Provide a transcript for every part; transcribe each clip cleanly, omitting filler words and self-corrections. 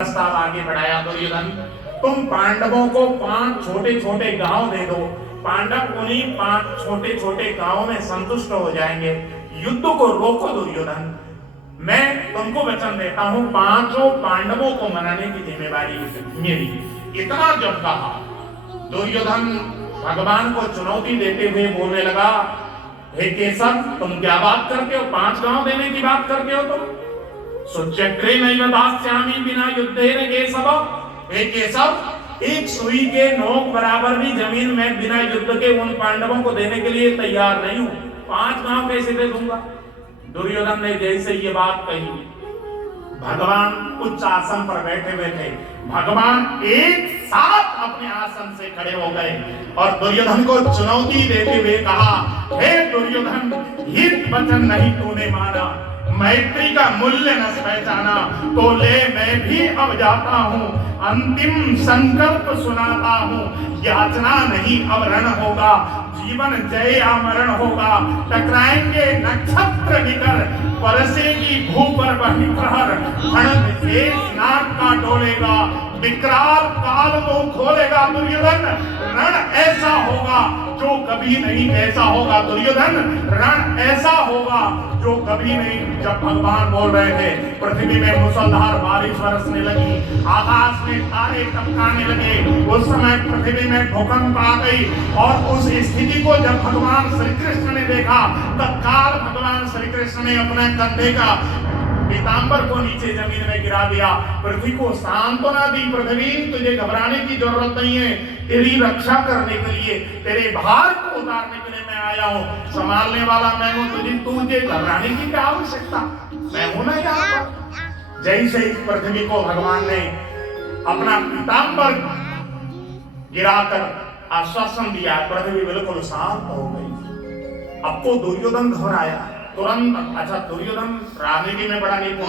प्रस्ताव आगे बढ़ाया दुर्योधन, तुम पांडवों को 5 छोटे छोटे गांव दे दो, पांडव उन्हीं 5 छोटे छोटे गांवों में संतुष्ट हो जाएंगे। युद्ध को रोको दुर्योधन, मैं तुमको वचन देता हूं 5 पांडवों को मनाने की जिम्मेवारी मेरी। इतना जब कहा दुर्योधन भगवान को चुनौती देते हुए बोलने लगा, हे केशव तुम क्या बात करते हो, 5 गांव देने की बात करते हो तुम? सुचक्रे नैव दास्यामि बिना युद्धेन केशव, हे केशव एक सुई के नोक बराबर भी जमीन में बिना युद्ध के उन पांडवों को देने के लिए तैयार नहीं हूं, 5 गांव कैसे दे दूंगा? दुर्योधन ने जैसे ये बात कही, भगवान उच्च आसन पर बैठे हुए थे, भगवान एक साथ अपने आसन से खड़े हो गए और दुर्योधन को चुनौती देते हुए कहा, हे दुर्योधन हित वचन नहीं तूने माना, मैत्री का मूल्य न पहचाना, तो ले मैं भी अब जाता हूँ, अंतिम संकल्प सुनाता हूँ, याचना नहीं अब रण होगा, जीवन जय या मरण होगा, टकराएंगे नक्षत्र निकर, बरसेगी भू पर बही प्रहर, नाक का डोलेगा, विकराल काल को खोलेगा दुर्योधन, रण ऐसा होगा जो कभी नहीं ऐसा होगा दुर्योधन, रण ऐसा होगा जो कभी नहीं। जब भगवान बोल रहे थे पृथ्वी में मूसलाधार बारिश बरसने लगी, आकाश में तारे टपकाने लगे, उस समय पृथ्वी में भूकंप आ गई और उस स्थिति को जब भगवान श्री कृष्ण ने देखा, तत्काल भगवान श्री कृष्ण ने अपने कंधे का पीतांबर को नीचे जमीन में गिरा दिया, पृथ्वी को सांत्वना दी, पृथ्वी तुझे घबराने की जरूरत नहीं है, तेरी रक्षा करने के लिए, तेरे भार को उतारने के लिए मैं आया हूँ, संभालने वाला मैं हूँ, तुझे घबराने की क्या आवश्यकता, मैं हूं ना यहाँ पर। जैसे ही पृथ्वी को भगवान ने अपना पीतांबर गिराकर आश्वासन दिया, पृथ्वी बिल्कुल शांत हो गई। अब तो दुर्योधन घबराया तुरंत। अच्छा, दुर्योधन राजनीति में बड़ा निपुण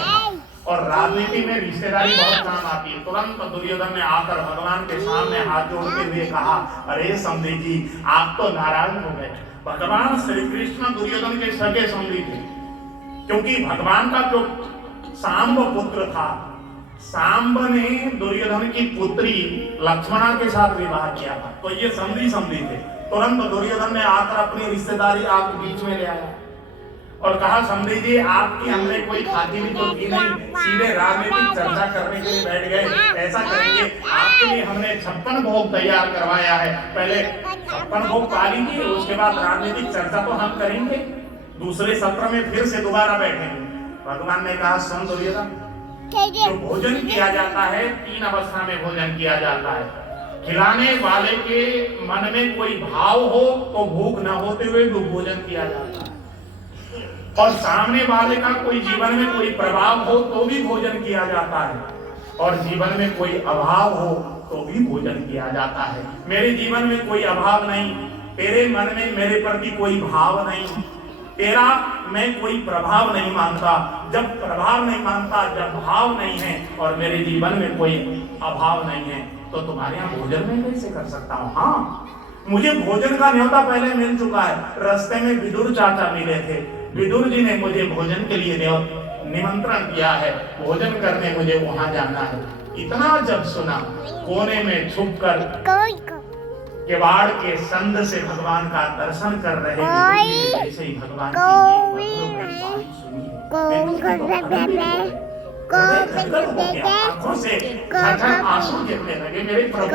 और राजनीति में रिश्तेदारी बहुत काम आती है। तुरंत दुर्योधन ने आकर भगवान के सामने हाथ जोड़ते हुए कहा, अरे समधी जी आप तो नाराज हो गए। भगवान श्री कृष्ण दुर्योधन के सगे समधी थे, क्योंकि भगवान का जो सांब पुत्र था, सांब ने दुर्योधन की पुत्री लक्ष्मणा के साथ विवाह किया था, तो ये समधी थे। तुरंत दुर्योधन ने आकर अपनी रिश्तेदारी आपके बीच में ले आया और कहा, समधी जी आपकी हमने कोई खातिरी तो की नहीं, सीधे राजनीतिक चर्चा करने के लिए बैठ गए। ऐसा करेंगे, आपके लिए हमने 56 भोग तैयार करवाया है, पहले 56 भोग पा लीजिए, उसके बाद राजनीतिक चर्चा तो हम करेंगे, दूसरे सत्र में फिर से दोबारा बैठेंगे। भगवान ने कहा, सुन दुर्योधन, जो भोजन किया जाता है 3 अवस्था में भोजन किया जाता है। खिलाने वाले के मन में कोई भाव हो तो भूख न होते हुए भी भोजन किया जाता है, और सामने वाले का कोई जीवन में कोई प्रभाव हो तो भी भोजन किया जाता है, और जीवन में कोई अभाव हो तो भी भोजन किया जाता है। मेरे जीवन में कोई अभाव नहीं, तेरे मन में मेरे प्रति कोई भाव नहीं, तेरा मैं कोई प्रभाव नहीं मानता। जब प्रभाव नहीं मानता, जब भाव नहीं है और मेरे जीवन में कोई अभाव नहीं है, तो तुम्हारे यहाँ भोजन में कैसे कर सकता हूँ? हाँ, मुझे भोजन का न्योता पहले मिल चुका है। रास्ते में विदुर चाचा मिले थे, विदुर जी ने मुझे भोजन के लिए निमंत्रण दिया है, भोजन करने मुझे वहां जाना है। इतना जब सुना, कोने में छुपकर किवाड़ के संद से भगवान का दर्शन कर रहे हैं, जैसे ही भगवान की आंखों से झरझर आंसू गिरने लगे। मेरे प्रभु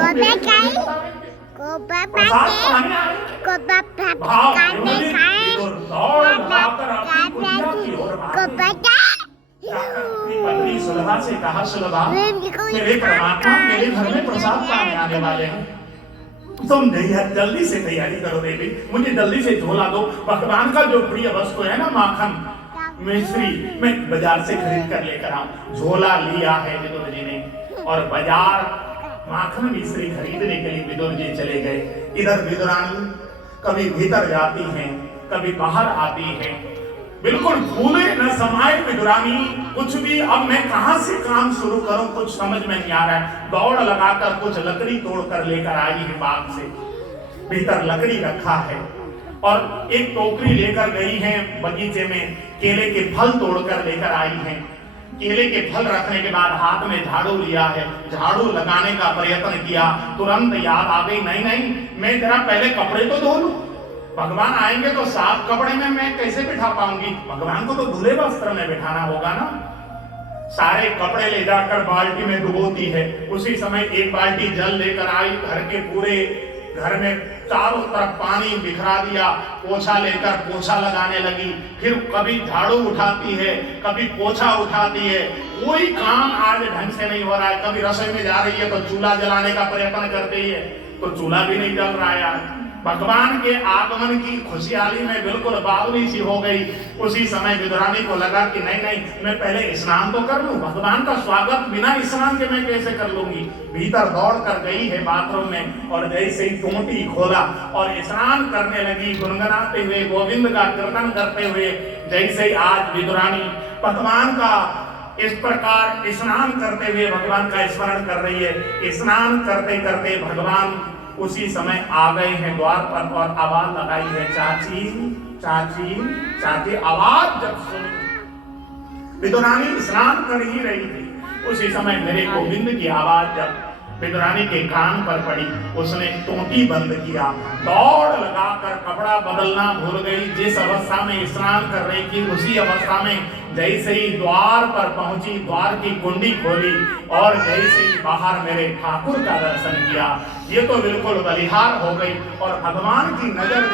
पत्नी सुलभा से कहा, सुलभा मेरे परमात्मा मेरे घर में प्रसाद पाने आने वाले हैं, तुम जल्दी से तैयारी करो देवी, मुझे जल्दी से झोला दो। भगवान का जो प्रिय वस्तु है ना माखन मिश्री, मैं बाजार से खरीद कर लेकर आऊं। झोला लिया है विदुर जी ने और बाजार माखन मिश्री खरीदने के लिए विदुर जी चले गए। इधर विदुरानी कभी भीतर जाती हैं, कभी बाहर आती हैं, बिल्कुल भूले न समाये विदुरानी कुछ भी। अब मैं कहां से काम शुरू करूं, कुछ समझ में नहीं आ रहा है। दौड़ लगाकर कुछ लकड़ी तोड़कर लेकर आई है बाग से, भीतर लकड़ी रखा है और एक टोकरी लेकर गई है बगीचे में, केले के फल तोड़कर लेकर आई हैं। केले के फल रखने के बाद हाथ में झाड़ू लिया है, झाड़ू लगाने का प्रयत्न किया, तुरंत याद आ गई, नहीं नहीं मैं जरा पहले कपड़े तो धो लूं, भगवान आएंगे तो साफ कपड़े में मैं कैसे बिठा पाऊंगी, भगवान को तो धुले वस्त्र में बिठाना होगा ना। सारे कपड़े ले जाकर बाल्टी में डुबोती है। उसी समय एक बाल्टी जल लेकर आई, घर के पूरे घर में चारों तरफ पानी बिखरा दिया, पोछा लेकर पोछा लगाने लगी, फिर कभी झाड़ू उठाती है, कभी पोछा उठाती है, कोई काम आज ढंग से नहीं हो रहा है। कभी रसोई में जा रही है तो चूल्हा जलाने का प्रयत्न करती है तो चूल्हा भी नहीं जल रहा है। भगवान के आगमन की खुशहाली में बिल्कुल बावली सी हो गई। उसी समय विदुरानी को लगा कि नहीं नहीं मैं पहले स्नान तो कर लूं, भगवान का स्वागत बिना स्नान के मैं कैसे कर लूंगी। भीतर दौड़ कर गई है बाथरूम में और जैसे ही टोंटी खोला और स्नान करने लगी, गुनगुनाते हुए गोविंद का कीर्तन करते हुए। जैसे ही आज विदुरानी भगवान का इस प्रकार स्नान करते हुए भगवान का स्मरण कर रही है, स्नान करते करते भगवान उसी समय आ गए हैं द्वार पर और आवाज लगाई है, चाची चाची चाची। आवाज जब सुनी, विदुरानी स्नान कर ही रही थी, उसी समय मेरे गोविंद की आवाज जब विदुरानी के कान पर पड़ी, उसने टोंटी बंद किया, दौड़ लगाकर कपड़ा बदलना भूल गई। जिस अवस्था में स्नान कर रही थी उसी अवस्था में जैसे ही द्वार पर पहुंची, द्वार की कुंडी खोली और जैसे ही बाहर मेरे ठाकुर का दर्शन किया, ये तो बिल्कुल बलिहार हो गई और भगवान की नजर